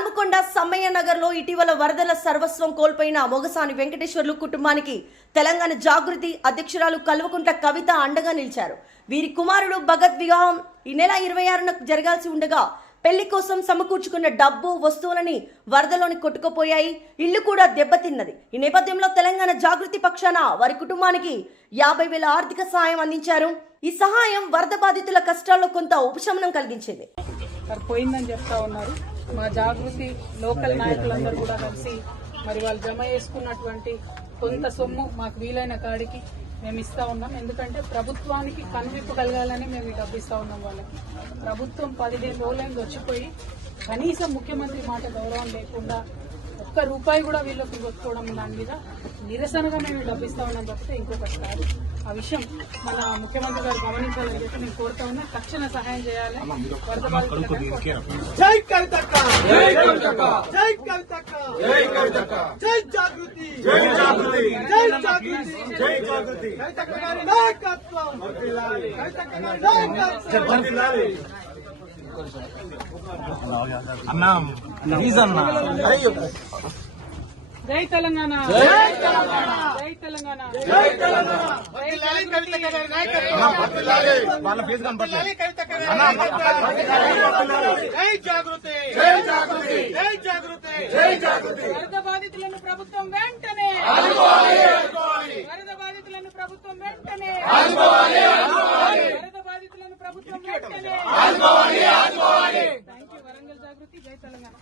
సమ్మయ్య నగర్లో ఇటీవల వరదల సర్వస్వం కోల్పోయిన మొగసాని వెంకటేశ్వర్లు కుటుంబానికి తెలంగాణ జాగృతి అధ్యక్షురాలు కల్వకుంట్ల కవిత అండగా నిలిచారు. వీరి కుమారుడు భగత్ వివాహం ఈ నెల ఇరవై ఆరున జరగాల్సి ఉండగా పెళ్ళి కోసం సమకూర్చుకున్న డబ్బు వస్తువులని వరదలోని కొట్టుకుపోయాయి. ఇల్లు కూడా దెబ్బతిన్నది. ఈ నేపథ్యంలో తెలంగాణ జాగృతి పక్షాన వారి కుటుంబానికి యాభై వేల ఆర్థిక సహాయం అందించారు. ఈ సహాయం వరద బాధితుల కష్టాల్లో కొంత ఉపశమనం కలిగించింది. పోయిందని చెప్తా ఉన్నారు. మా జాగృతి లోకల్ నాయకులందరూ కూడా కలిసి మరి వాళ్ళు జమ చేసుకున్నటువంటి కొంత సొమ్ము మాకు వీలైన కాడికి మేము ఇస్తా ఉన్నాం. ఎందుకంటే ప్రభుత్వానికి కనువిప్పు కలగాలని మేము ఈ డబ్బు ఇస్తా ఉన్నాం వాళ్ళకి. ప్రభుత్వం పదిహేను రోజులైంది వచ్చిపోయి కనీసం ముఖ్యమంత్రి మాట గౌరవం లేకుండా ఒక్క రూపాయి కూడా వీళ్ళకి కొట్టుకోవడం దాని మీద నిరసనగా మేము ఈ డబ్బు ఇస్తా ఉన్నాం తప్పితే ఇంకొకటి కాదు. ఆ విషయం మన ముఖ్యమంత్రి గారు గమనించాలని చెప్పి నేను కోరుతా ఉన్నా. తక్షణ సహాయం చేయాలి. వరద జై కవితక్క! జై కవితక్క! జై కవితక్క! జై కవితక్క! జై జాగృతి! జై జాగృతి! జై జాగృతి! జై జాగృతి! కవితక్క గారి నాయకత్వం! కవితక్క గారి నాయకత్వం! అన్నా ప్లీజ్ జై తెలంగాణ వరద బాధితులను ప్రభుత్వం వెంటనే వరద బాధితులను ప్రభుత్వం వెంటనే వరద బాధితులను ప్రభుత్వం వెంటనే తెలంగాణ.